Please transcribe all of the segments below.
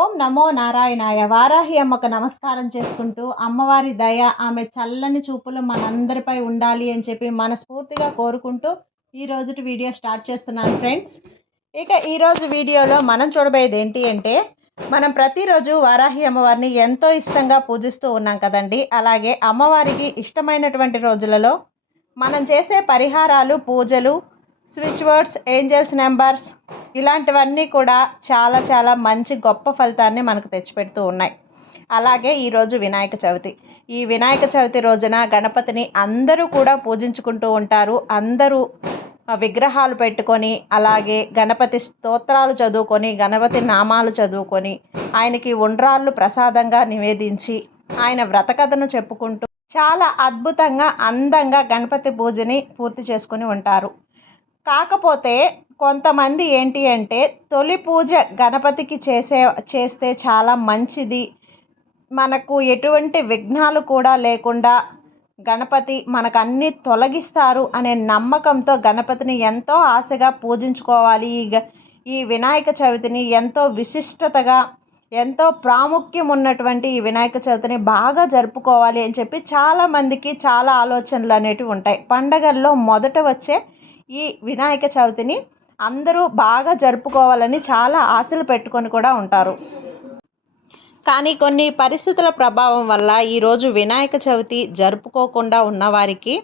ఓం నమో నారాయణాయ. వారాహి అమ్మకు నమస్కారం చేసుకుంటూ, అమ్మవారి దయ, ఆమె చల్లని చూపులు మనందరిపై ఉండాలి అని చెప్పి మనస్ఫూర్తిగా కోరుకుంటూ ఈ రోజుటి వీడియో స్టార్ట్ చేస్తున్నాను ఫ్రెండ్స్. ఇక ఈరోజు వీడియోలో మనం చూడబోయేది ఏంటి అంటే, మనం ప్రతిరోజు వారాహి అమ్మవారిని ఎంతో ఇష్టంగా పూజిస్తూ ఉన్నాం కదండి. అలాగే అమ్మవారికి ఇష్టమైనటువంటి రోజులలో మనం చేసే పరిహారాలు, పూజలు, స్విచ్ వర్డ్స్, ఏంజల్స్ నెంబర్స్ ఇలాంటివన్నీ కూడా చాలా చాలా మంచి గొప్ప ఫలితాన్ని మనకు తెచ్చిపెడుతూ ఉన్నాయి. అలాగే ఈరోజు వినాయక చవితి. ఈ వినాయక చవితి రోజున గణపతిని అందరూ కూడా పూజించుకుంటూ ఉంటారు. అందరూ విగ్రహాలు పెట్టుకొని, అలాగే గణపతి స్తోత్రాలు చదువుకొని, గణపతి నామాలు చదువుకొని, ఆయనకి ఉండ్రాళ్ళు ప్రసాదంగా నివేదించి, ఆయన వ్రతకథను చెప్పుకుంటూ చాలా అద్భుతంగా, అందంగా గణపతి పూజని పూర్తి చేసుకుని ఉంటారు. కాకపోతే కొంతమంది ఏంటి అంటే, తొలి పూజ గణపతికి చేస్తే చాలా మంచిది, మనకు ఎటువంటి విఘ్నాలు కూడా లేకుండా గణపతి మనకు అన్నీ తొలగిస్తారు అనే నమ్మకంతో గణపతిని ఎంతో ఆశగా పూజించుకోవాలి. ఈ వినాయక చవితిని ఎంతో విశిష్టతగా, ఎంతో ప్రాముఖ్యం ఉన్నటువంటి ఈ వినాయక చవితిని బాగా జరుపుకోవాలి అని చెప్పి చాలామందికి చాలా ఆలోచనలు అనేటివి ఉంటాయి. పండగల్లో మొదట వచ్చే ఈ వినాయక చవితిని అందరూ బాగా జరుపుకోవాలని చాలా ఆశలు పెట్టుకొని కూడా ఉంటారు. కానీ కొన్ని పరిస్థితుల ప్రభావం వల్ల ఈరోజు వినాయక చవితి జరుపుకోకుండా ఉన్నవారికి,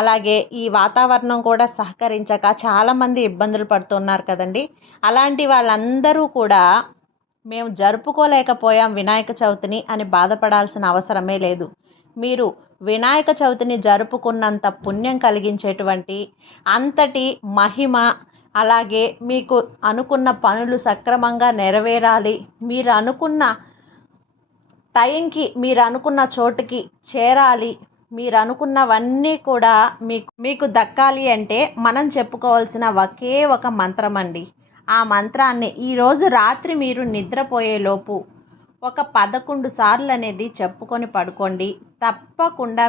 అలాగే ఈ వాతావరణం కూడా సహకరించక చాలామంది ఇబ్బందులు పడుతున్నారు కదండి. అలాంటి వాళ్ళందరూ కూడా మేము జరుపుకోలేకపోయాం వినాయక చవితిని అని బాధపడాల్సిన అవసరమే లేదు. మీరు వినాయక చవితిని జరుపుకున్నంత పుణ్యం కలిగించేటువంటి, అంతటి మహిమ, అలాగే మీకు అనుకున్న పనులు సక్రమంగా నెరవేరాలి, మీరు అనుకున్న టైంకి మీరు అనుకున్న చోటుకి చేరాలి, మీరు అనుకున్నవన్నీ కూడా మీకు దక్కాలి అంటే మనం చెప్పుకోవాల్సిన ఒకే ఒక మంత్రం అండి. ఆ మంత్రాన్ని ఈరోజు రాత్రి మీరు నిద్రపోయేలోపు ఒక 11 సార్లు అనేది చెప్పుకొని పడుకోండి. తప్పకుండా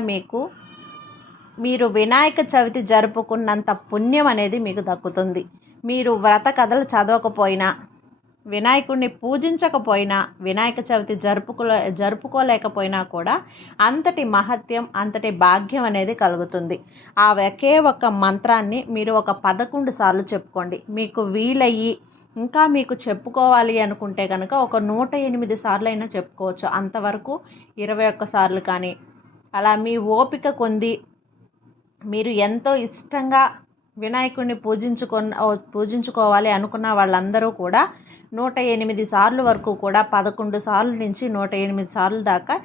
మీరు వినాయక చవితి జరుపుకున్నంత పుణ్యం అనేది మీకు దక్కుతుంది. మీరు వ్రత కథలు చదవకపోయినా, వినాయకుడిని పూజించకపోయినా, వినాయక చవితి జరుపుకోలేకపోయినా కూడా అంతటి మహత్యం, అంతటి భాగ్యం అనేది కలుగుతుంది. ఆ ఒకే ఒక్క మంత్రాన్ని మీరు ఒక 11 సార్లు చెప్పుకోండి. మీకు వీలయ్యి ఇంకా మీకు చెప్పుకోవాలి అనుకుంటే కనుక ఒక 108 సార్లు అయినా చెప్పుకోవచ్చు. అంతవరకు 21 సార్లు కానీ, అలా మీ ఓపిక కొంది మీరు ఎంతో ఇష్టంగా వినాయకుడిని పూజించుకోవాలి అనుకున్న వాళ్ళందరూ కూడా 108 సార్లు వరకు కూడా 11 సార్లు నుంచి 108 సార్లు దాకా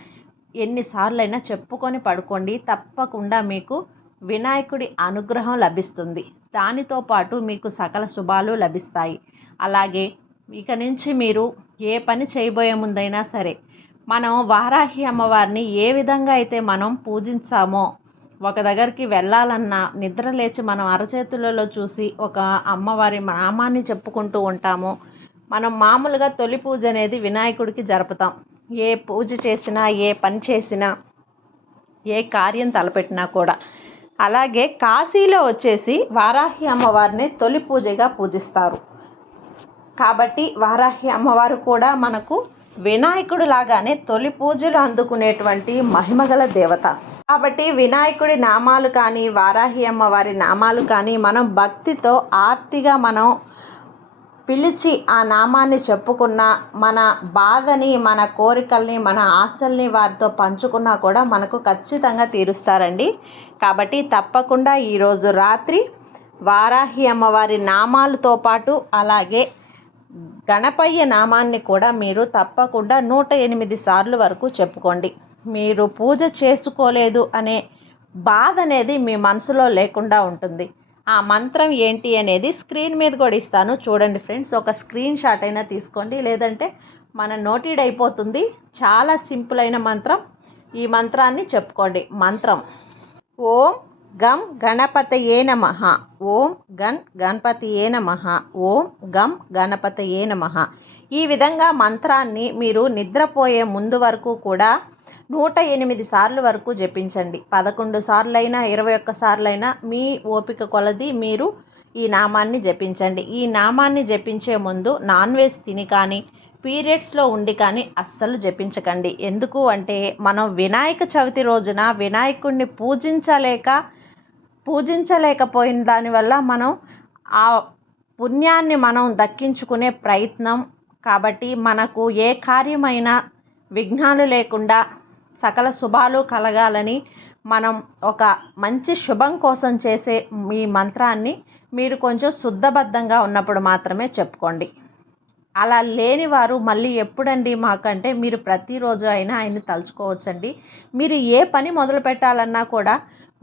ఎన్నిసార్లు అయినా చెప్పుకొని పడుకోండి. తప్పకుండా మీకు వినాయకుడి అనుగ్రహం లభిస్తుంది. దానితో పాటు మీకు సకల శుభాలు లభిస్తాయి. అలాగే ఇక నుంచి మీరు ఏ పని చేయబోయే ముందైనా సరే, మనం వారాహి అమ్మవారిని ఏ విధంగా అయితే మనం పూజించామో, ఒక దగ్గరికి వెళ్ళాలన్నా నిద్ర లేచి మనం అరచేతులలో చూసి ఒక అమ్మవారి నామాన్ని చెప్పుకుంటూ ఉంటామో, మనం మామూలుగా తొలి పూజ అనేది వినాయకుడికి జరుపుతాం. ఏ పూజ చేసినా, ఏ పని చేసినా, ఏ కార్యం తలపెట్టినా కూడా. అలాగే కాశీలో వచ్చేసి వారాహి అమ్మవారిని తొలి పూజగా పూజిస్తారు. కాబట్టి వారాహి అమ్మవారు కూడా మనకు వినాయకుడు లాగానే తొలి పూజలు అందుకునేటువంటి మహిమగల దేవత. కాబట్టి వినాయకుడి నామాలు కానీ, వారాహి అమ్మవారి నామాలు కానీ మనం భక్తితో ఆర్తిగా మనం పిలిచి ఆ నామాన్ని చెప్పుకున్నా, మన బాధని, మన కోరికల్ని, మన ఆశల్ని వారితో పంచుకున్నా కూడా మనకు ఖచ్చితంగా తీరుస్తారండి. కాబట్టి తప్పకుండా ఈరోజు రాత్రి వారాహి అమ్మవారి నామాలతో పాటు అలాగే గణపయ్య నామాన్ని కూడా మీరు తప్పకుండా 108 సార్లు వరకు చెప్పుకోండి. మీరు పూజ చేసుకోలేదు అనే బాధ అనేది మీ మనసులో లేకుండా ఉంటుంది. ఆ మంత్రం ఏంటి అనేది స్క్రీన్ మీద కూడా ఇస్తాను చూడండి ఫ్రెండ్స్. ఒక స్క్రీన్ షాట్ అయినా తీసుకోండి, లేదంటే మన నోటెడ్ అయిపోతుంది. చాలా సింపుల్ అయిన మంత్రం. ఈ మంత్రాన్ని చెప్పుకోండి. మంత్రం: ఓం గం గణపతయే నమః. ఓం గణపతయే నమః. ఓం గం గణపతయే నమః. ఈ విధంగా మంత్రాన్ని మీరు నిద్రపోయే ముందు వరకు కూడా 108 సార్లు వరకు జపించండి. 11 సార్లైనా, 21 సార్లైనా మీ ఓపిక కొలది మీరు ఈ నామాన్ని జపించండి. ఈ నామాన్ని జపించే ముందు నాన్ వెజ్ తిని కానీ, పీరియడ్స్లో ఉండి కానీ అస్సలు జపించకండి. ఎందుకు అంటే మనం వినాయక చవితి రోజున వినాయకుడిని పూజించలేకపోయిన దానివల్ల మనం ఆ పుణ్యాన్ని మనం దక్కించుకునే ప్రయత్నం. కాబట్టి మనకు ఏ కార్యమైనా విఘ్నాలు లేకుండా సకల శుభాలు కలగాలని మనం ఒక మంచి శుభం కోసం చేసే మీ మంత్రాన్ని మీరు కొంచెం శుద్ధబద్ధంగా ఉన్నప్పుడు మాత్రమే చెప్పుకోండి. అలా లేని వారు మళ్ళీ ఎప్పుడండి మాకంటే మీరు ప్రతిరోజు అయినా ఆయన్ని తలుచుకోవచ్చండి. మీరు ఏ పని మొదలు పెట్టాలన్నా కూడా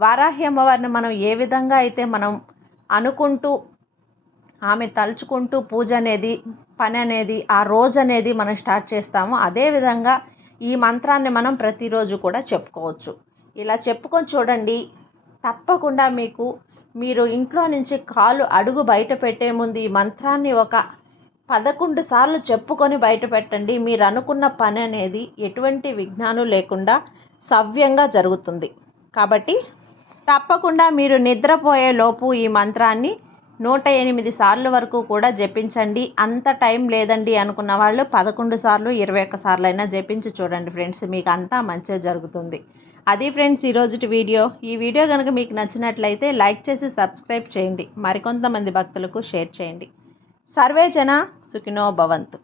వారాహి అమ్మవారిని మనం ఏ విధంగా అయితే మనం అనుకుంటూ ఆమె తలుచుకుంటూ పూజ అనేది పని అనేది ఆ రోజు అనేది మనం స్టార్ట్ చేస్తామో అదేవిధంగా ఈ మంత్రాన్ని మనం ప్రతిరోజు కూడా చెప్పుకోవచ్చు. ఇలా చెప్పుకొని చూడండి, తప్పకుండా మీరు ఇంట్లో నుంచి కాలు అడుగు బయట పెట్టే ముందు ఈ మంత్రాన్ని ఒక 11 సార్లు చెప్పుకొని బయట పెట్టండి. మీరు అనుకున్న పని అనేది ఎటువంటి విఘ్నాలు లేకుండా సవ్యంగా జరుగుతుంది. కాబట్టి తప్పకుండా మీరు నిద్రపోయే లోపు ఈ మంత్రాన్ని 108 సార్లు వరకు కూడా జపించండి. అంత టైం లేదండి అనుకున్న వాళ్ళు 11 సార్లు 21 సార్లు అయినా జపించి చూడండి ఫ్రెండ్స్, మీకు అంతా మంచిగా జరుగుతుంది. అది ఫ్రెండ్స్ ఈరోజుటి వీడియో. ఈ వీడియో కనుక మీకు నచ్చినట్లయితే లైక్ చేసి సబ్స్క్రైబ్ చేయండి. మరికొంతమంది భక్తులకు షేర్ చేయండి. సర్వే జన సుఖినో భవంతు.